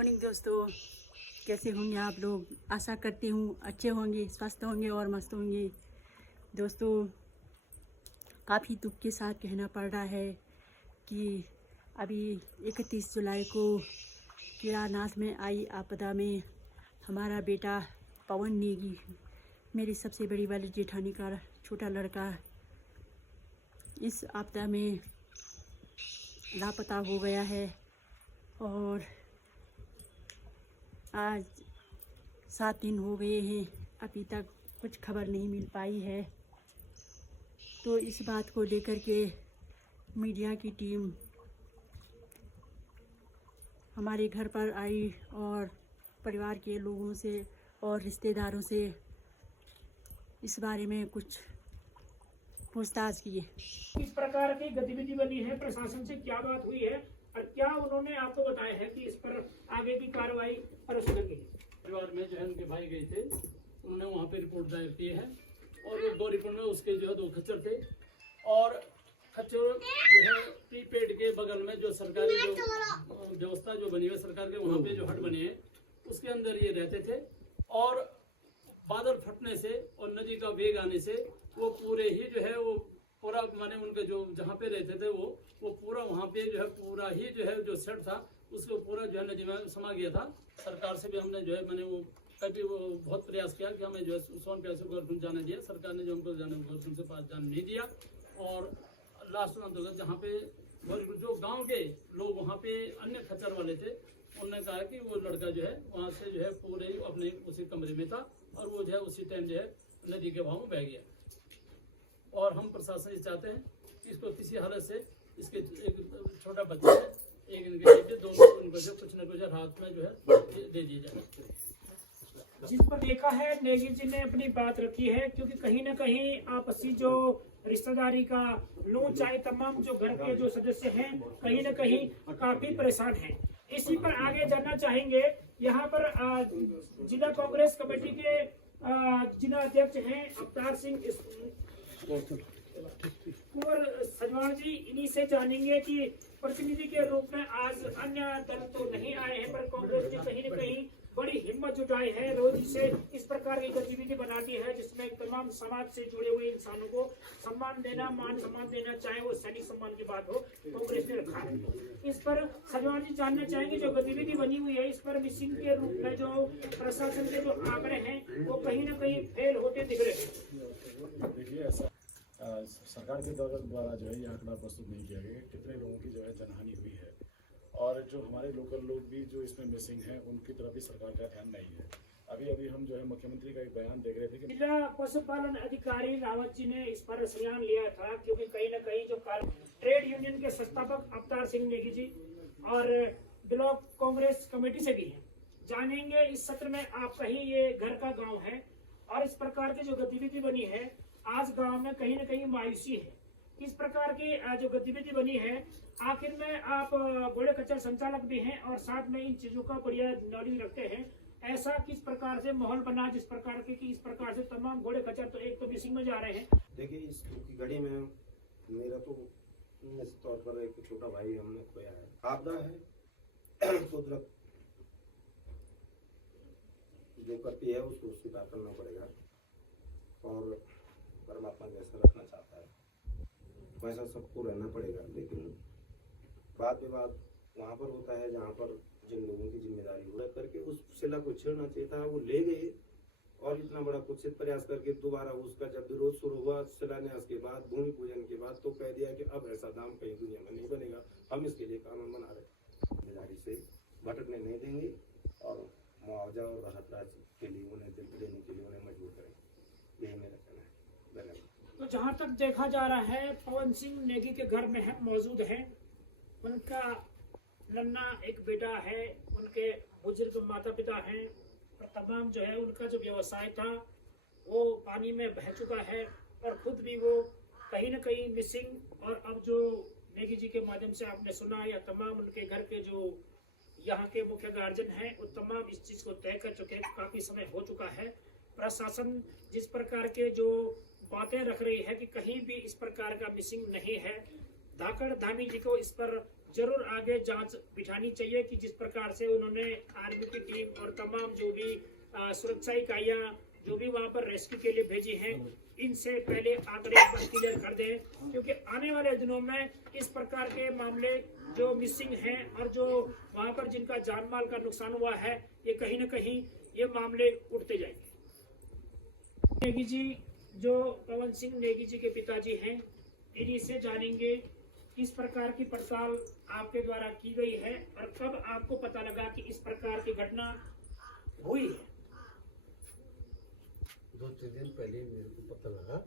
Morning दोस्तों, कैसे होंगे आप लोग। आशा करती हूँ अच्छे होंगे, स्वस्थ होंगे और मस्त होंगे। दोस्तों, काफ़ी दुख के साथ कहना पड़ रहा है कि अभी 31 जुलाई को केदारनाथ में आई आपदा में हमारा बेटा पवन नेगी, मेरी सबसे बड़ी वाली जेठानी का छोटा लड़का, इस आपदा में लापता हो गया है। और आज 7 दिन हो गए हैं, अभी तक कुछ खबर नहीं मिल पाई है। तो इस बात को लेकर के मीडिया की टीम हमारे घर पर आई और परिवार के लोगों से और रिश्तेदारों से इस बारे में कुछ पूछताछ की। किस प्रकार की गतिविधि बनी है, प्रशासन से क्या बात हुई है और क्या उन्होंने आपको बताया है कि इस पर आगे की कार्रवाई प्रदर्शन की। परिवार में जो है उनके भाई गए थे, उन्होंने वहाँ पे रिपोर्ट दायर की है और वो 2 रिपोर्ट में उसके जो है 2 खच्चर थे और खच्चर जो है प्रीपेड के बगल में जो सरकारी जो व्यवस्था जो बनी है सरकार के, वहाँ पे जो हट बने हैं उसके अंदर ये रहते थे। और बादल फटने से और नदी का वेग आने से वो पूरे ही जो है वो पूरा माने उनके जो जहाँ पे रहते थे वो पूरा वहाँ पे जो है पूरा ही जो है जो सेट था उसको पूरा जो है नदी में समा गया था। सरकार से भी हमने जो है मैंने वो कभी वो बहुत प्रयास किया कि हमें जो है सोन प्यासे गोरखुंड जाने दिया, सरकार ने जो हमको जाने गोरखुंड से पास जाने नहीं दिया। और लास्ट में अंतर्गत जहाँ पे जो गाँव के लोग वहाँ पे अन्य खच्चर वाले थे, उन्होंने कहा कि वो लड़का जो है वहाँ से जो है पूरे अपने उसी कमरे में था और वो जो है उसी टाइम जो है नदी के बहाव में बह गया। और हम प्रशासन से चाहते हैं कि इसको किसी हालत से इसके एक छोटा बच्चा है, एक इनके बेटे, दोनों उनको जो कुछ न कुछ राहत में जो है दे दी जाए। जिस पर देखा है नेगी जी ने अपनी बात रखी है, क्योंकि कहीं न कहीं आपसी जो रिश्तेदारी का लोन चाहे तमाम जो घर के जो सदस्य हैं कहीं न कहीं काफी परेशान हैं। इसी पर आगे जानना चाहेंगे, यहाँ पर जिला कांग्रेस कमेटी के जिला अध्यक्ष हैं अवतार सिंह कुंवर सजवाण जी, इन्हीं से जानेंगे कि प्रतिनिधि के रूप में आज अन्य दल तो नहीं आए हैं पर कांग्रेस ने कहीं न कहीं बड़ी हिम्मत जुटाई है, रोज से इस प्रकार की गतिविधि बनाती है जिसमें तमाम समाज से जुड़े हुए इंसानों को सम्मान देना, मान सम्मान देना, चाहे वो सैनिक सम्मान की बात हो, कांग्रेस ने रखा है। इस पर सजवान जी जानना चाहेंगे, जो गतिविधि बनी हुई है इस पर मिसिंग के रूप में जो प्रशासन के जो आंकड़े हैं वो कहीं न कहीं फेल होते दिख रहे हैं। देखिए, ऐसा सरकार के द्वारा जो है ये आंकड़ा प्रस्तुत नहीं किया गया कितने लोगों की जो है जनहानि हुई है और जो हमारे लोकल लोग भी जो इसमें मिसिंग हैं उनकी तरफ भी सरकार का ध्यान नहीं है। अभी हम जो है मुख्यमंत्री का एक बयान देख रहे थे कि जिला पशुपालन अधिकारी रावत जी ने इस पर संज्ञान लिया था, क्योंकि कहीं न कहीं जो ट्रेड यूनियन के संस्थापक अवतार सिंह नेगी जी और ब्लॉक कांग्रेस कमेटी से भी हैं। जानेंगे इस सत्र में आपका ही ये घर का गाँव है और इस प्रकार की जो गतिविधि बनी है आज गांव में कहीं न कहीं मायूसी है। इस प्रकार की जो गतिविधि बनी है, आखिर में आप घोड़े खच्चर संचालक भी हैं और साथ में इन चीजों का बढ़िया नॉलेज रखते हैं, ऐसा किस प्रकार से माहौल बना जिस प्रकार के कि इस प्रकार से तमाम घोड़े खच्चर तो एक तो मिसिंग में जा रहे हैं। देखिए, इस घड़ी में मेरा तो निश्चित तौर पर एक छोटा भाई हमने खोया है। आपदा है, कुदरत जो करती है उसको स्वीकार करना पड़ेगा और परमात्मा जैसा रखना चाहता है वैसा सबको रहना पड़ेगा। लेकिन बात विवाद वहाँ पर होता है जहाँ पर जिन लोगों की जिम्मेदारी हो करके उस शिला को छेड़ना चाहिए था, वो ले गए और इतना बड़ा कुत्सित प्रयास करके दोबारा उसका जब विरोध शुरू हुआ शिलान्यास के बाद, भूमि पूजन के बाद, तो कह दिया कि अब ऐसा दाम कहीं दुनिया में नहीं बनेगा, हम इसके लिए कानून बना रहे। जिम्मेदारी से भटकने नहीं देंगे और मुआवजा और राहत राशि के लिए उन्हें देने के लिए उन्हें मजबूर करेंगे, यही मेरा कहना है। धन्यवाद। तो जहाँ तक देखा जा रहा है, पवन सिंह नेगी के घर में मौजूद है, उनका नन्ना एक बेटा है, उनके बुजुर्ग माता पिता हैं और तमाम जो है उनका जो व्यवसाय था वो पानी में बह चुका है और खुद भी वो कहीं न कहीं मिसिंग। और अब जो नेगी जी के माध्यम से आपने सुना या तमाम उनके घर के जो यहाँ के मुख्य गार्जियन हैं वो तमाम इस चीज़ को तय कर चुके हैं, काफ़ी समय हो चुका है। प्रशासन जिस प्रकार के जो बातें रख रही है कि कहीं भी इस प्रकार का मिसिंग नहीं है, धाकड़ धामी जी को इस पर जरूर आगे जांच बिठानी चाहिए कि जिस प्रकार से उन्होंने आर्मी की टीम और तमाम जो भी सुरक्षा इकाइयां जो भी वहां पर रेस्क्यू के लिए भेजी हैं, इनसे पहले आंकड़े पर क्लियर कर दें, क्योंकि आने वाले दिनों में इस प्रकार के मामले जो मिसिंग हैं और जो वहां पर जिनका जान माल का नुकसान हुआ है, ये कहीं न कहीं ये मामले उठते जाएंगे। नेगी जी, जो पवन सिंह नेगी जी के पिताजी हैं, इन्हीं से जानेंगे किस प्रकार की पड़ताल आपके द्वारा की गई है और कब आपको पता लगा कि इस प्रकार की घटना हुई है। 2-3 दिन पहले मेरे को पता लगा।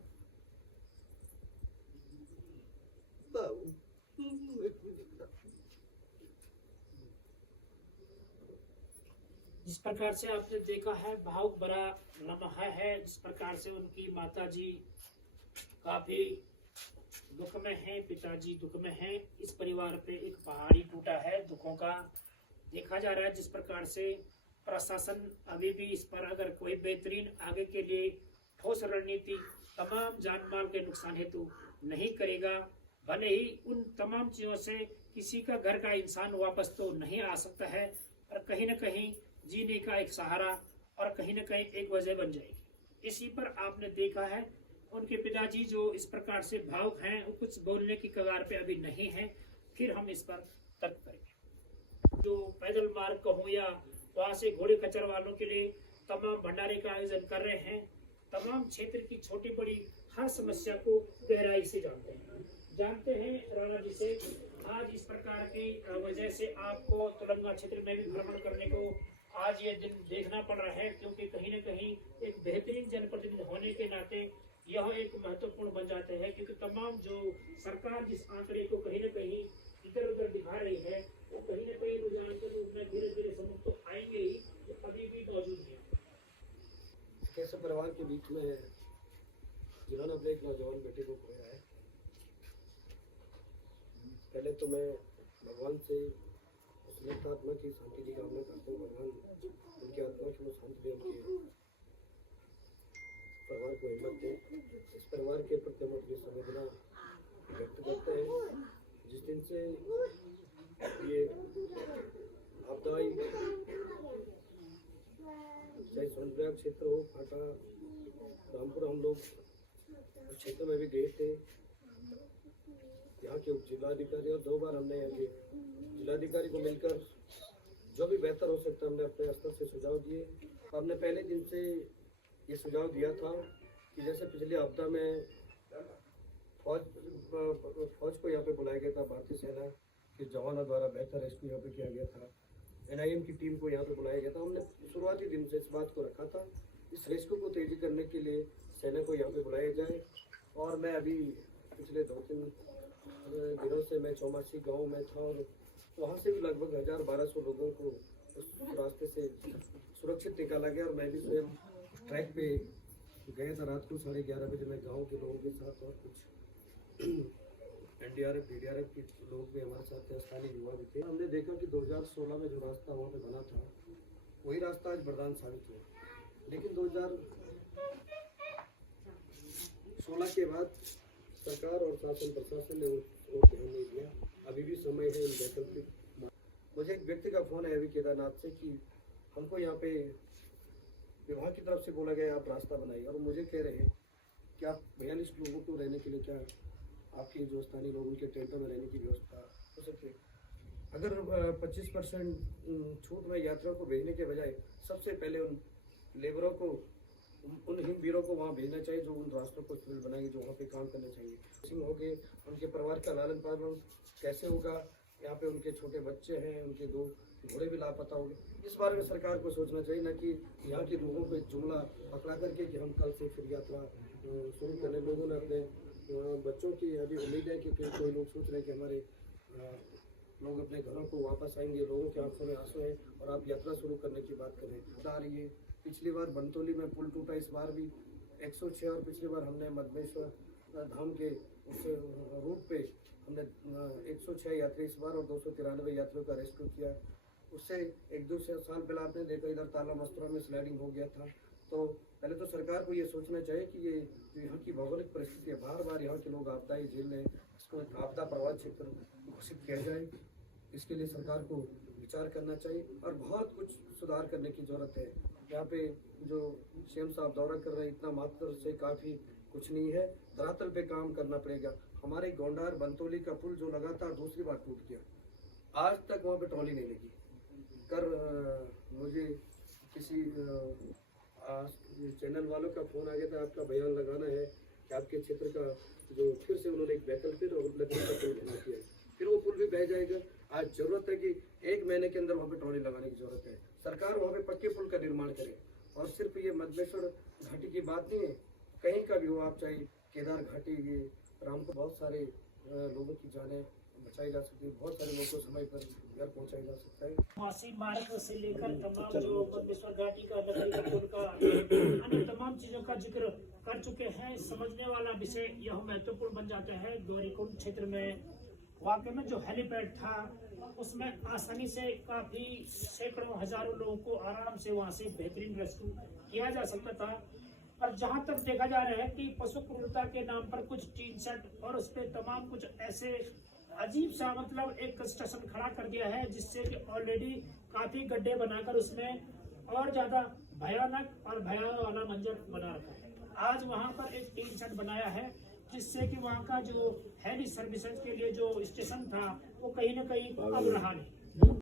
जिस प्रकार से आपने देखा है, भावुक भरा लम्हा है, जिस प्रकार से उनकी माताजी काफी दुख में है, पिताजी दुख में है। इस परिवार पे एक पहाड़ी टूटा है दुखों का, देखा जा रहा है। जिस प्रकार से प्रशासन अभी भी इस पर अगर कोई बेहतरीन आगे के लिए ठोस रणनीति तमाम जान माल के नुकसान हेतु नहीं करेगा, भले ही उन तमाम चीजों से किसी का घर का इंसान वापस तो नहीं आ सकता है, पर कहीं न कहीं जीने का एक सहारा और कहीं न कहीं एक वजह बन जाएगी। इसी पर आपने देखा है उनके पिताजी जो इस प्रकार से भावुक हैं, वो कुछ बोलने की कगार पे अभी नहीं है। फिर हम इस पर तर्क करेंगे। जो पैदल मार्ग कहूँ या वहाँ से घोड़े खच्चर वालों के लिए तमाम भंडारे का आयोजन कर रहे हैं, तमाम क्षेत्र की छोटी बड़ी हर समस्या को गहराई से जानते हैं राणा जी से। आज इस प्रकार की वजह से आपको तेलंगाना क्षेत्र में भी भ्रमण करने को आज ये दिन देखना पड़ रहा है, क्योंकि कहीं न कहीं एक बेहतरीन जनप्रतिनिधि होने के नाते यह एक महत्वपूर्ण बन जाते हैं, क्योंकि तमाम जो सरकार जिस आंकड़े को कहीं न कहीं इधर उधर दिखा रही है, वो कहीं न कहीं रुझान के रूप में धीरे धीरे सम्मुख तो आएंगे ही, जो अभी भी मौजूद है। कैसे परिवार के बीच में जिन्होंने अपने एक नौजवान बेटे को खोया है, पहले तो मैं भगवान से उस मृत आत्मा की शांति की कामना करता हूँ। भगवान उनकी आत्मा की वो शांति दे, उनके परिवार को हिम्मत दे। इस परिवार के प्रति हम अपनी संवेदना व्यक्त करते हैं। जिस दिन से ये आपदा आई, चाहे सोनप्रयाग क्षेत्र हो, फाटा, रामपुर, हम लोग उस क्षेत्र में भी गए थे। यहाँ के उप जिलाधिकारी और 2 बार हमने यहाँ के जिलाधिकारी को मिलकर जो भी बेहतर हो सकता है हमने अपने स्तर से सुझाव दिए। हमने पहले दिन से ये सुझाव दिया था कि जैसे पिछली आपदा में फौज को यहाँ पे बुलाया गया था, भारतीय सेना के जवानों द्वारा बेहतर रेस्क्यू यहाँ पे किया गया था, NIM की टीम को यहाँ पे बुलाया गया था। हमने शुरुआती दिन से इस बात को रखा था, इस रेस्क्यू को तेजी करने के लिए सेना को यहाँ पे बुलाया जाए। और मैं अभी पिछले 2-3 दिनों से मैं चौमासी गाँव में था और वहाँ से भी लगभग 1000-1200 लोगों को उस रास्ते से सुरक्षित निकाला गया। और मैं भी स्वयं ट्रैक पे गया था रात को 11:30 बजे। मैं गांव के लोगों के साथ और कुछ NDRF DDRF के लोग भी हमारे साथ थे, स्थानीय युवा भी थे। हमने देखा कि 2016 में जो रास्ता वहाँ पे बना था, वही रास्ता आज वरदान साबित हुआ। लेकिन 2016 के बाद सरकार और शासन प्रशासन ने वो ध्यान नहीं दिया। अभी भी समय है इन वैकल्पिक। मुझे एक व्यक्ति का फोन है अभी केदारनाथ से कि हमको यहाँ पे विभाग की तरफ से बोला गया आप रास्ता बनाइए, और मुझे कह रहे हैं कि आप 42 लोगों को रहने के लिए क्या आपके जो स्थानीय लोग उनके टेंटों में रहने की व्यवस्था हो सकती है। अगर 25% छूट में यात्रा को भेजने के बजाय सबसे पहले उन लेबरों को, उन हिमवीरों को वहाँ भेजना चाहिए जो उन रास्तों को सुदृढ़ बनाएंगे, जो वहाँ पे काम करना चाहिए। सिंह हो गए, उनके परिवार का लालन पालन कैसे होगा, यहाँ पे उनके छोटे बच्चे हैं, उनके 2 घोड़े भी लापता हो गए। इस बारे में सरकार को सोचना चाहिए, न कि यहाँ के लोगों को एक जुमला पकड़ा करके कि हम कल से फिर यात्रा शुरू करें। लोगों ने अपने बच्चों की अभी उम्मीद है कि फिर कोई लोग सोच रहे हैं कि हमारे लोग अपने घरों को वापस आएंगे। लोगों की आंखों में आंसू है और आप यात्रा शुरू करने की बात करें। बता रही है पिछली बार बनतोली में पुल टूटा, इस बार भी 106, और पिछली बार हमने मधमेश्वर धाम के उस रूट पे हमने 106 यात्री इस बार और 293 यात्रियों का रेस्क्यू किया। उससे 1-2 साल पहले आपने देखा इधर ताला मस्तूरा में स्लाइडिंग हो गया था। तो पहले तो सरकार को ये सोचना चाहिए कि ये जो यहाँ की भौगोलिक परिस्थिति है, बार बार यहाँ के लोग आपदाएं झेल रहे हैं, इसको एक आपदा प्रभावित क्षेत्र घोषित किया जाए इसके लिए सरकार को विचार करना चाहिए और बहुत कुछ सुधार करने की ज़रूरत है। यहाँ पे जो सीएम साहब दौरा कर रहे हैं, इतना मात्र से काफ़ी कुछ नहीं है, धरातल पे काम करना पड़ेगा। हमारे गोंडार बंतोली का पुल जो लगातार दूसरी बार टूट गया, आज तक वहाँ पे ट्रॉली नहीं लगी। मुझे किसी चैनल वालों का फोन आ गया था, आपका बयान लगाना है कि आपके क्षेत्र का जो फिर से उन्होंने एक वैकल्पिक और लकड़ी का पुल बना किया है, फिर वो पुल भी बह जाएगा। आज जरूरत है कि 1 महीने के अंदर वहाँ पे ट्रॉली लगाने की जरूरत है। सरकार वहाँ पे पक्के पुल का निर्माण करे। और सिर्फ ये मधमेश्वर घाटी की बात नहीं है, कहीं का भी हो, आप चाहे केदार घाटी, ये रामपुर, बहुत सारे लोगों की जानें बचाई जा सकती है, बहुत सारे लोगों को समय पर घर पहुंचाया जा सकता है। मासी मार्ग से लेकर तमाम जो मधमेश्वर घाटी का, लकड़ी का पुल का, अन्य तमाम चीजों का जिक्र कर चुके हैं। समझने वाला विषय यह महत्वपूर्ण बन जाता है। गौरीकुंड क्षेत्र में वाकई में जो हेलीपैड था, उसमें आसानी से काफी सैकड़ों हजारों लोगों को आराम से वहां से बेहतरीन रेस्क्यू किया जा सकता था। और जहां तक देखा जा रहा है कि पशु क्रूरता के नाम पर कुछ टीन सेट और उस पर तमाम कुछ ऐसे अजीब सा मतलब एक स्टेशन खड़ा कर दिया है, जिससे कि ऑलरेडी काफी गड्ढे बनाकर उसमें और ज्यादा भयानक और भयावह वाला मंजर बना रखा है। आज वहां पर एक टीन सेट बनाया है, जिससे कि वहां का जो हेली सर्विसेज के लिए जो स्टेशन था वो कहीं ना कहीं अब रहा नहीं।